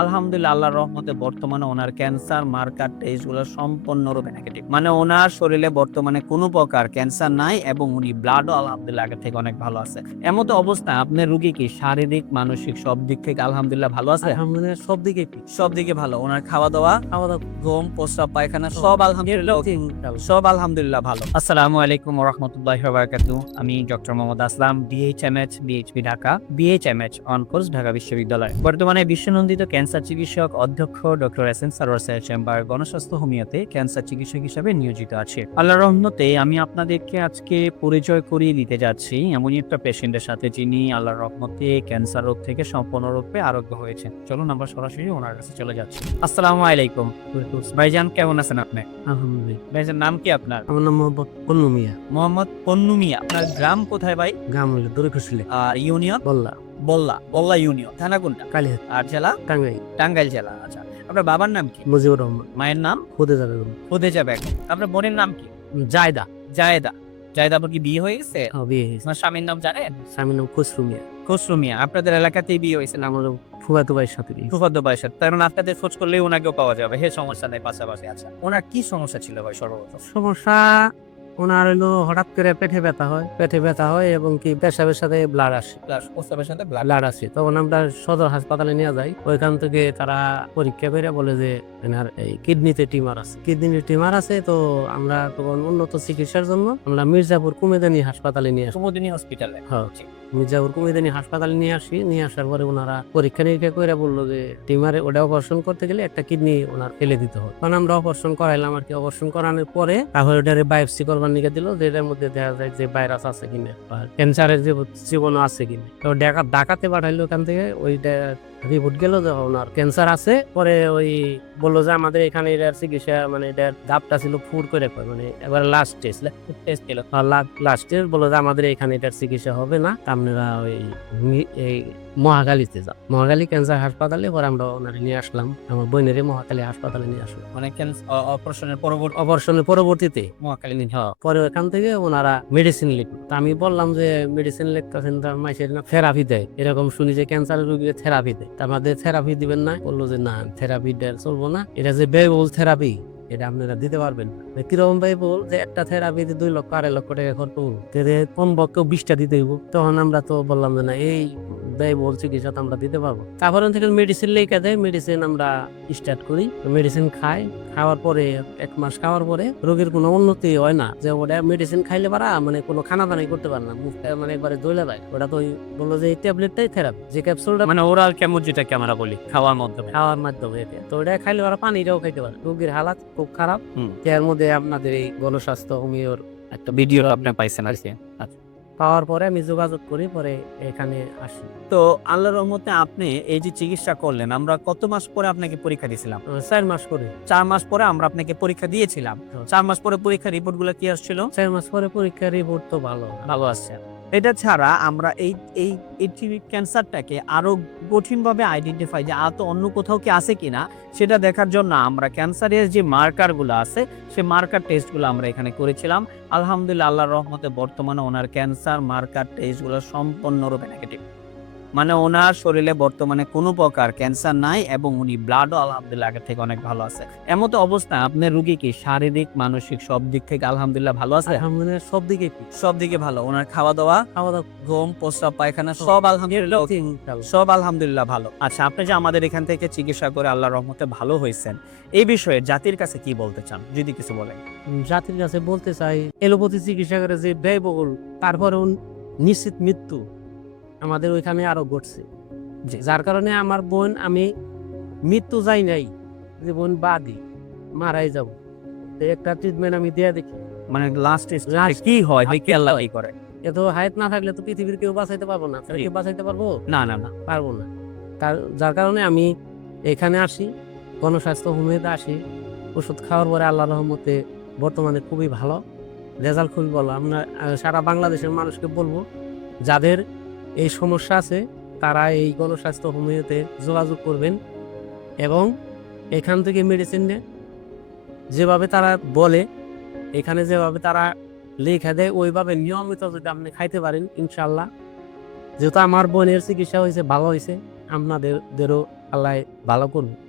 আলহামদুলিল্লাহ আল্লাহর রহমতে বর্তমানে ওনার ক্যান্সার মার্কার টেস্টগুলো সম্পূর্ণরূপে নেগেটিভ। মানে ওনার শরীরে বর্তমানে কোনো প্রকার ক্যান্সার নাই এবং উনি ব্লাডও আলহামদুলিল্লাহ আগের থেকে অনেক ভালো আছে। এমত অবস্থায় আপনার রোগী কি শারীরিক, মানসিক সব দিক থেকে আলহামদুলিল্লাহ ভালো আছে? আলহামদুলিল্লাহ সব দিকেই ঠিক। সব দিকে ভালো। ওনার খাওয়া-দাওয়া, খাওয়া-দাওয়া ঘুম, প্রস্রাব, পায়খানা সব আলহামদুলিল্লাহ ওকে। সব আলহামদুলিল্লাহ ভালো। আসসালামু আলাইকুম ওয়া রাহমাতুল্লাহি ওয়া বারাকাতুহু। আমি doctor Mohammad Aslam, BHMH, BHP Dhaka, BHMH on course Dhaka বিশ্ববিদ্যালয়। বর্তমানে বিশ্বনন্দিত ক্যান্সার চিকিৎসক অধ্যক্ষ ডক্টর এস এন সারোয়ার স্যারের চেম্বার গণস্বাস্থ্য হোমিওতে ক্যান্সার চিকিৎসক হিসেবে নিয়োজিত আছি। আল্লাহর রহমতে আমি আপনাদেরকে আজকে পরিচয় করিয়ে দিতে যাচ্ছি এমনই একটা পেশেন্টের সাথে যিনি আল্লাহর রহমতে ক্যান্সার রোগ থেকে সম্পূর্ণরূপে আরোগ্য হয়েছেন। চলুন আমরা সরাসরি ওনার কাছে চলে যাচ্ছি। আসসালামু আলাইকুম। ভাইজান কেমন আছেন আপনি? আলহামদুলিল্লাহ। ভাইজান নাম কি আপনার? আমার নাম মোহাম্মদ পন্নু মিয়া। মোহাম্মদ পন্নু মিয়া। আপনার গ্রাম কোথায় ভাই? গ্রাম হইল দড়িকুশলী, আর ইউনিয়ন? বল্লা, বল্লা ইউনিয়ন। থানা কোনটা? কালিহাত, আর জেলা? টাঙ্গাইল। টাঙ্গাইল জেলা। আচ্ছা। আপনার বাবার নাম কি? মুজিবুর রহমান। মায়ের নাম? খুদেজা বেগম। খুদেজা বেগম। আপনার বোনের নাম কি? জায়দা। জায়েদা। জায়েদা আপনার কি বিয়ে হয়ে গেছে? বিয়ে হয়েছে। আপনার স্বামীর নাম জানেন? স্বামীর নাম খসরু মিয়া। খসরু মিয়া। আপনাদের এলাকাতেই বিয়ে হয়েছে না? আমার ফুফাতো ভাইয়ের সাথে বিয়ে। ফুফাতো ভাইয়ের সাথে। তার মানে আপনাদের খোঁজ করলেই ওনাকেও পাওয়া যাবে। হে সমস্যা নাই পাশাপাশি। আচ্ছা। ওনার কি সমস্যা ছিল ভাই সর্বপ্রথম? সমস্যা ওনার হইলো হঠাৎ করে পেটে ব্যথা হয় এবং কি পেশাবের সাথে ব্লাড আসে। প্লাস প্রস্তাবের সাথে ব্লাড। ব্লাড আসে, তখন আমরা সদর হাসপাতালে নিয়ে যাই। ওইখান থেকে তারা পরীক্ষা করে বলে যে এনার এই কিডনিতে টিমার আছে। তো আমরা তখন উন্নত চিকিৎসার জন্য আমরা মির্জাপুর কুমেদানি হাসপাতালে নিয়ে আসি। কুমুদিনী হসপিটালে। হ্যাঁ, মির্জাপুর কুমেদানি হাসপাতালে নিয়ে আসার পরে ওনারা পরীক্ষা নিরীক্ষা করে বললো যে টিমারে ওটা অপারেশন করতে গেলে একটা কিডনি ওনার ফেলে দিতে হবে। তখন আমরা অপারেশন করাইলাম আর কি। অপারেশন করানোর পরে তারপরে ওটারে বায়োপসি করবার নিকে দিল, যে এটার মধ্যে দেখা যায় যে ভাইরাস আছে কিনা বা ক্যান্সারের যে জীবাণু আছে কিনা। তো ঢাকাতে পাঠাইলো। ওখান থেকে ওইটা রিপোর্ট গেল যে ওনার ক্যান্সার আছে। পরে ওই বললো যে আমাদের এখানে এটার চিকিৎসা মানে এটার ধাপটা ছিল ফুর করে মানে এবার লাস্ট টেস্ট ছিল। লাস্ট টেস্ট বললো যে আমাদের এখানে এটার চিকিৎসা হবে না, আপনারা ওই এই মহাখালীতে যাও। মহাখালী ক্যান্সার হাসপাতালে। পরে আমরা ওনারে নিয়ে আসলাম, আমার বোনের মহাখালী হাসপাতালে নিয়ে আসলাম। মানে অপারেশনের পরবর্তীতে মহাকালী নিন। পরে ওখান থেকে ওনারা মেডিসিন লিখলো। তা আমি বললাম যে মেডিসিন লিখতেছেন মাইসের না থেরাপি দেয়, এরকম শুনি যে ক্যান্সারের রোগীকে থেরাপি দেয়। তা আমাদের থেরাপি দিবেন না? বললো যে না, থেরাপি চলবো না, এটা যে ব্যয়বহুল থেরাপি এটা আপনারা দিতে পারবেন না। কিরকম ভাই বল যে একটা থেরাপিতে 2 লক্ষ 2.5 লক্ষ টাকা খরচ করবো, কমপক্ষে 20টা দিতে হইব। তখন আমরা তো বললাম যে না, এই ব্যয়বহুল চিকিৎসা তো আমরা দিতে পারবো। তারপরে থেকে মেডিসিন লেখা দেয়, মেডিসিন আমরা স্টার্ট করি। মেডিসিন খাওয়ার পরে 1 মাস খাওয়ার পরে রোগীর কোনো উন্নতি হয় না। যে ওটা মেডিসিন খাইলে পারা মানে কোনো খানা দানাই করতে পারে না, মুখটা মানে একবারে জ্বলে যায়। ওটা তো বললো যে এই ট্যাবলেটটাই থেরাপি, যে ক্যাপসুলটা মানে ওরাল কেমন যেটাকে আমরা বলি খাওয়ার মাধ্যমে। এটা তো ওটা খাইলে ওরা পানিটাও খাইতে পারে। রোগীর হালাত খুব খারাপ। এর মধ্যে আপনাদের এই গণস্বাস্থ্য হোমিওর একটা ভিডিও আপনি পাইছেন আর কি। আচ্ছা। পাওয়ার পরে আমি যোগাযোগ করি, পরে এখানে আসি। তো আল্লাহর রহমতে আপনি এই যে চিকিৎসা করলেন, আমরা কত মাস পরে আপনাকে পরীক্ষা দিয়েছিলাম? 4 মাস করে। 4 মাস পরে আমরা আপনাকে পরীক্ষা দিয়েছিলাম। 4 মাস পরে পরীক্ষার রিপোর্ট গুলো কি আসছিল? 4 মাস পরে পরীক্ষার রিপোর্ট তো ভালো আসছে। এটা ছাড়া আমরা এই ক্যান্সারটাকে আরো কঠিনভাবে আইডেন্টিফাই যে আর তো অন্য কোথাও কি আছে কিনা সেটা দেখার জন্য আমরা ক্যান্সারের যে মার্কার গুলো আছে সেই মার্কার টেস্ট গুলো আমরা এখানে করেছিলাম। আলহামদুলিল্লাহ আল্লাহর রহমতে বর্তমানে ওনার ক্যান্সার মার্কার টেস্ট গুলো সম্পূর্ণরূপে নেগেটিভ। মানে ওনার শরীরে বর্তমানে কোনো প্রকার ক্যান্সার নাই এবং উনি ব্লাডও আলহামদুলিল্লাহ আগের থেকে অনেক ভালো আছে। এমতো অবস্থায় আপনার রোগী কি শারীরিক, মানসিক সব দিক থেকে আলহামদুলিল্লাহ ভালো আছে? আলহামদুলিল্লাহ সব দিকে ভালো। ওনার খাওয়া-দাওয়া, ঘুম, প্রস্রাব, পায়খানা সব আলহামদুলিল্লাহ ভালো। আচ্ছা, আপনি যে আমাদের এখান থেকে চিকিৎসা করে আল্লাহর রহমতে ভালো হয়েছেন, এই বিষয়ে জাতির কাছে কি বলতে চান যদি কিছু বলেন? জাতির কাছে বলতে চাই, এলোপ্যাথি চিকিৎসা করে যে ব্যয়বহুল, তারপরেও নিশ্চিত মৃত্যু আমাদের ওইখানে আরো ঘটছে। যার কারণে আমার বোন, আমি মৃত্যু যাই নাই, যে বোন বাদী মারাই যাব, একটা ট্রিটমেন্ট আমি দিয়ে দেখি। মানে লাস্ট কি হয় কি আল্লাহ কি করে? এত হায়াত না থাকলে তো পৃথিবীর কেউ বাঁচাইতে পারবো না। কেউ বাঁচাইতে পারবো না পারবো না। যার কারণে আমি এখানে আসি, গণস্বাস্থ্য হোমিওতে আসি। ওষুধ খাওয়ার পরে আল্লাহর রহমতে বর্তমানে খুবই ভালো রেজাল্ট, খুবই ভালো। আমরা সারা বাংলাদেশের মানুষকে বলবো, যাদের এই সমস্যা আছে তারা এই গণস্বাস্থ্য হোমিওতে যোগাযোগ করবেন এবং এখান থেকে মেডিসিন নেন। যেভাবে তারা বলে, এখানে যেভাবে তারা লেখা দেয়, ওইভাবে নিয়মিত যদি আপনি খাইতে পারেন, ইনশাল্লাহ, যেহেতু আমার বোনের চিকিৎসা হয়েছে, ভালো হয়েছে, আপনাদেরও আল্লাহ ভালো করুন।